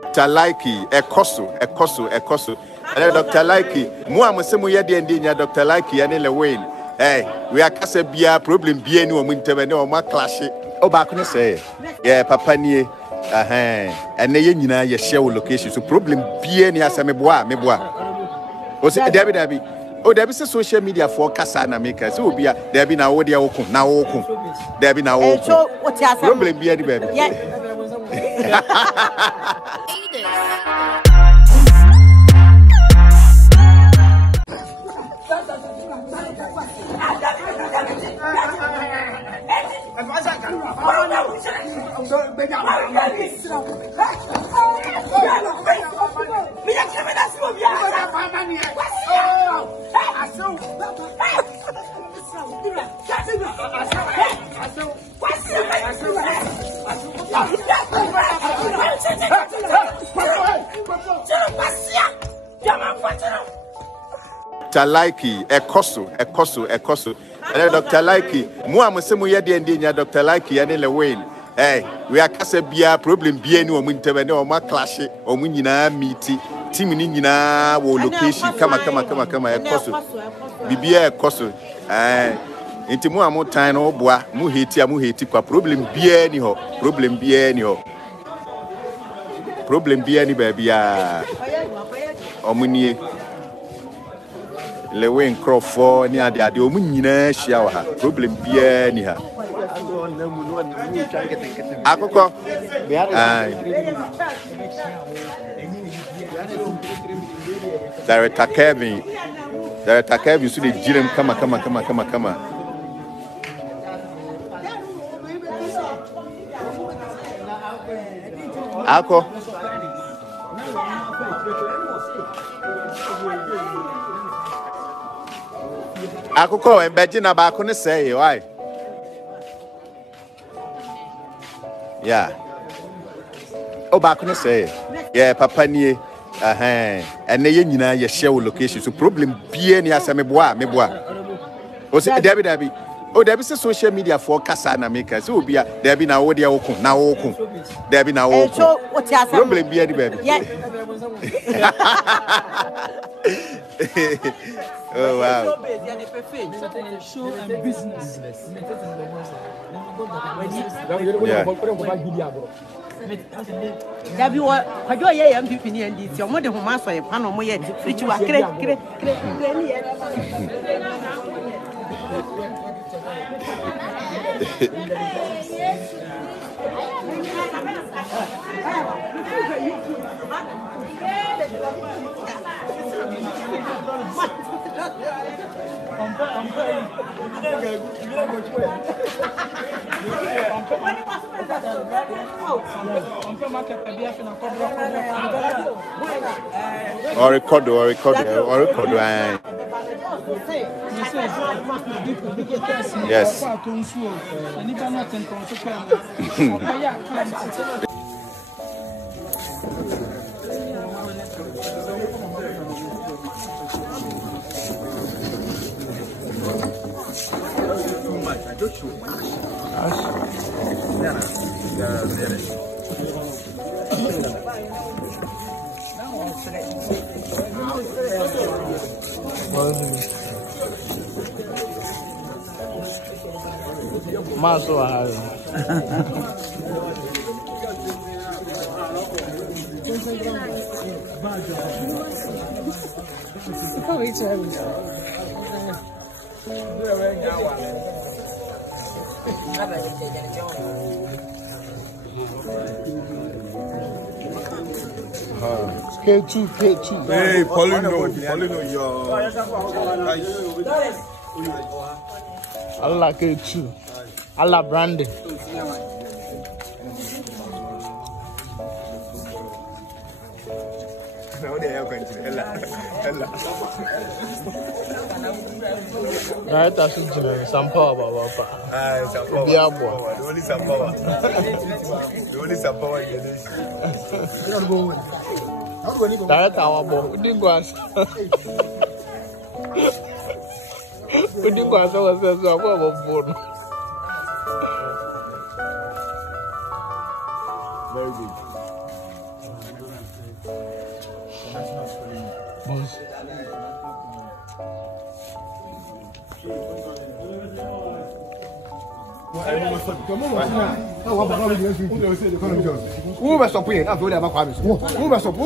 Dr. Likee, Ekoso. And Dr. Likee, Muamusemu Yadi Dr. Likee and Lilwin. Hey, we are Casabia, problem be any woman to know my clash. Oh, back on say, yeah, Papa Nie, and the you share location. So problem be any as me bois. Was it Debbie? Oh, there is a social media for Casana makers. So be there be now audio okum, now okum. There be now okum. What's your problem be any baby? Dr. Likee, Ekoso. And Dr. Likee, Muamusemu Yadi Dr. Likee and Lilwin. Hey, we are Casabia, problem be any woman to know my clash or Munina meeting. Timinina wo location. Come, Ekoso. Bibia Ekoso. Into more time, oh boy, Muhiti, problem be any ho. Problem be any baby. Omuni. Lilwin Crawford near the Omunina shower. Problem be any her. Akoko. Director Kevin, so the Jim come. Ako. Akoko and Bettina back on say why? Yeah. Oh, back on say, yeah, Papa Nie, and you share location. So problem be any as me bois. Was it Debbie? Oh, there is a social media for Casana makers. So be there be now audio okum, now okum. There be now okum. What's your problem be any baby? Oh wow. Show and business. That be what I do. I am doing this. Your mother who master a panel, my which you are Or record. Yes. Maso K2. Hey, Paulino, Allah K2. Allah Brandy. Right, I should do some power, Papa. Be a boy. Only some power. Only some power in this. That's our boy. We didn't go as ourselves. So I'm born. Very good. Who was stopping? I'm going to have a promise. Who was stopping?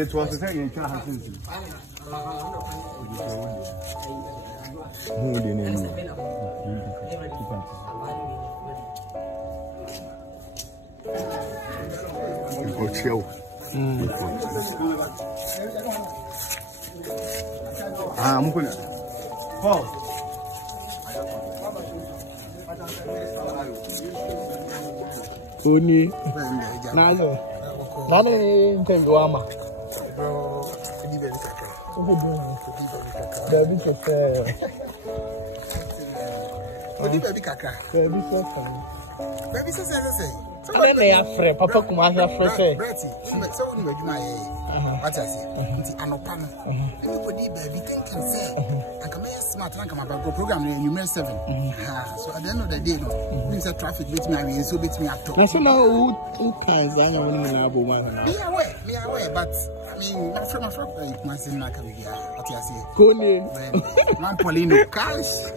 It was the thing you can't have since. Go chill. I'm going to. Oni nazo nana ni ntengo ama bro ni be kaka baby kaka odi baby kaka baby kaka baby say ana na ya frɛ papa kuma ya frɛ sɛ breti so woni badwuma yɛ what I say nti anopa no anybody baby thinking say aka me smart na kama ba go program no number 7 so at the end of the day no means that traffic bit me and so bit me at all so now who can say na woni na abo man na me aware but I mean my friend my say na ka be ya what I say ko ne man Paulino cash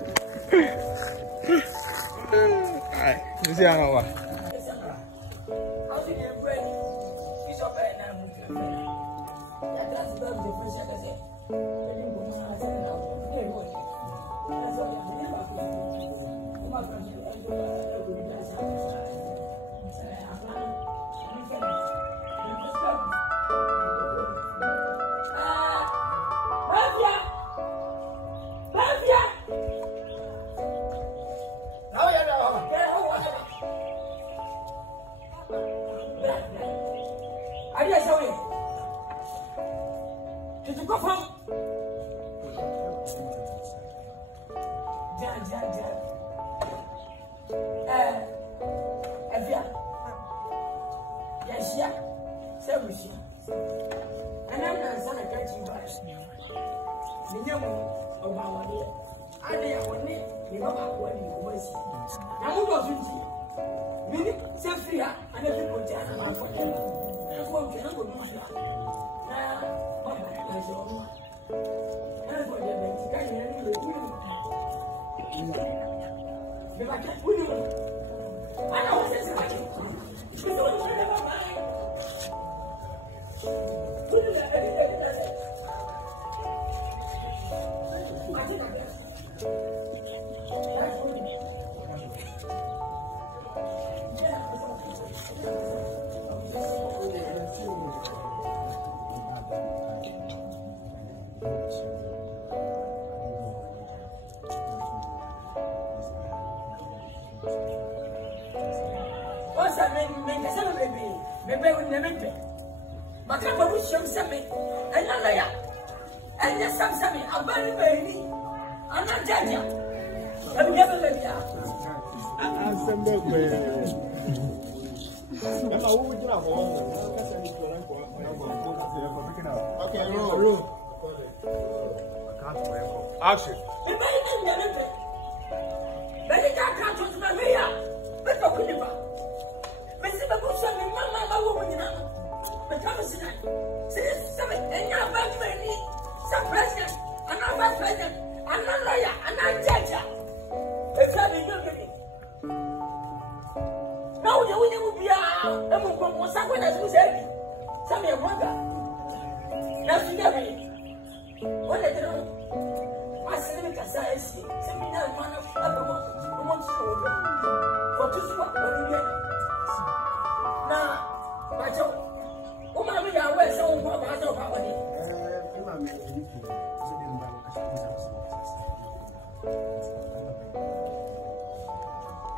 ai you see how Action. when I was saying, some your mother. Nothing ever. What I don't know. My cinema society, seminar man of a month for 2 what you get. Now, but oh, my, we are well, so what about your family?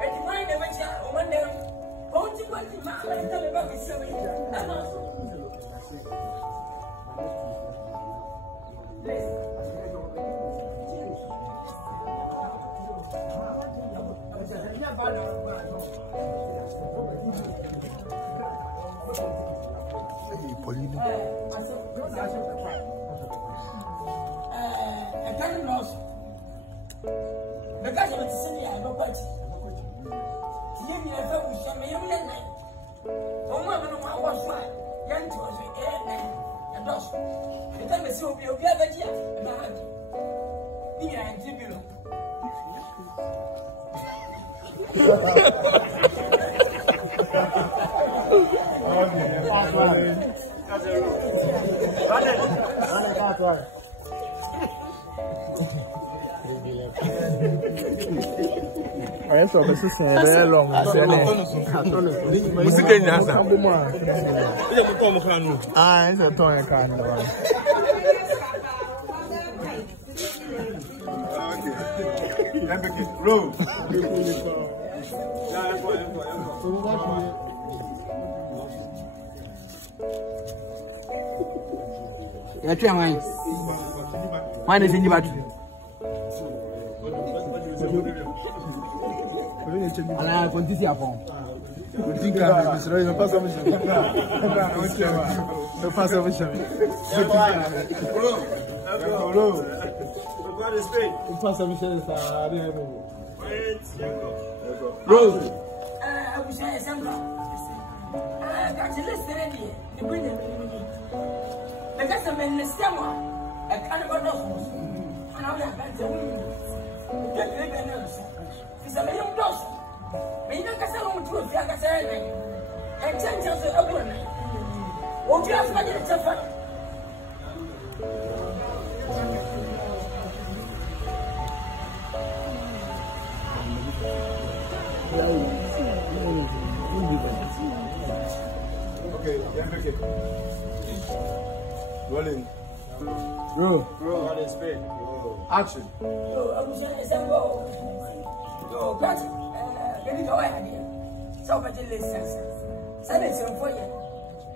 And you mind never tell one day, won't you want to marry them about the same? And also, I can't lose because of the city. I go back. You never wish I may have night. Oh, my, I was right. Young to us, and thus, the time is so be a good idea. Here and Jimmy. I saw the system very long. Music in Nasa. Ah, it's a toy card. Yeah, try mine. Mine is in the battery. I want to see a phone. You think I'm destroying the pass of the pass of Rose. I wish I had some. I got to listen to bring them. Because I'm in the summer, I can't go no. And I'm not going to get the it's a million dollars. But you don't get some to a young saying, and 10 years of a woman. Won't you have money to suffer? Okay, okay. Rolling. Go. Rolling speed. Action. I was saying, go, got it. Let me go ahead here. So, but you listen. Send it for you.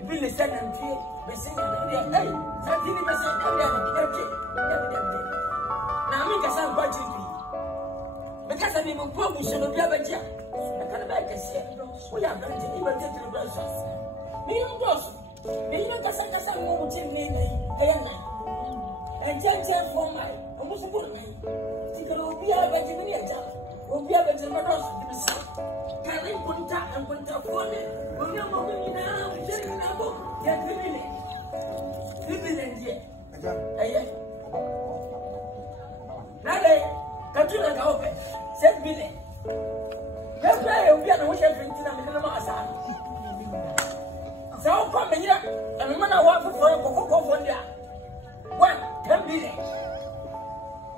If you listen and feel, we sing it. Hey, something you say, okay. Now, I'm going to watch it. Because I need to put me to the other job. I can't make a shit. We are going to even get to the process. Me and boss. Me and Casacasa moved in the and Jan for my almost a good man. Think it will be a vegetarian. Will be a vegetarian. Carry Punta and Punta for me. Will you move me now? Get living in here. Now, Katrina Gaupe said, Billy. That's why we are the wish of drinking a minimum aside. So come here, and the man I want for a cocoa for there. 1 billion.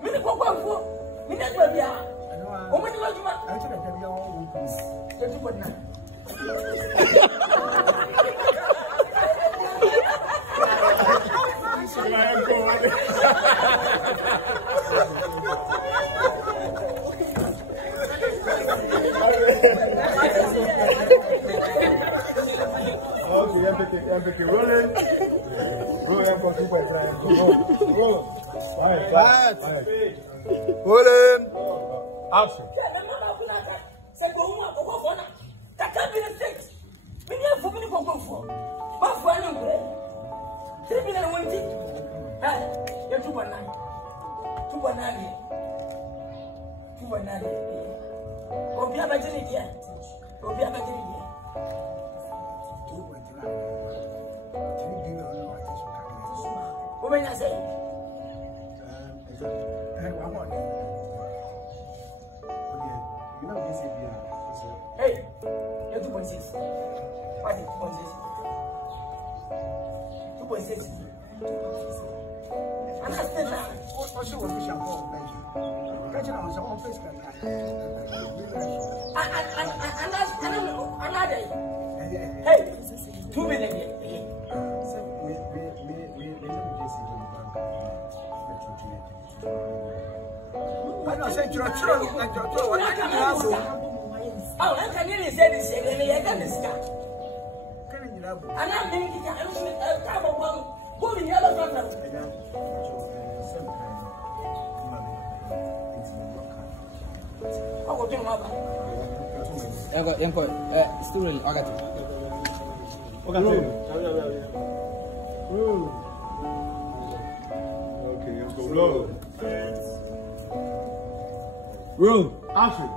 Minute for minute will be a woman. I should have done your own. Okay, empathy, rolling. Rolling for 2.5. Roll. Rolling. Action. That can't be the six. We need for me to go for. But for anyway, 3 million windy. You're 2.9. 2.9. 2.9. Or be a virgin here. Or be a virgin here. What I say? Hey, you're 2.6. What is 2.6? was it? And I said, also official call. Catching on some office. Another. Hey, 2 minutes. I said you're true. Oh, I can really say this again. I can discuss. And I'm thinking, I'm going to yellow. Story. Okay, roll. Roll. Action.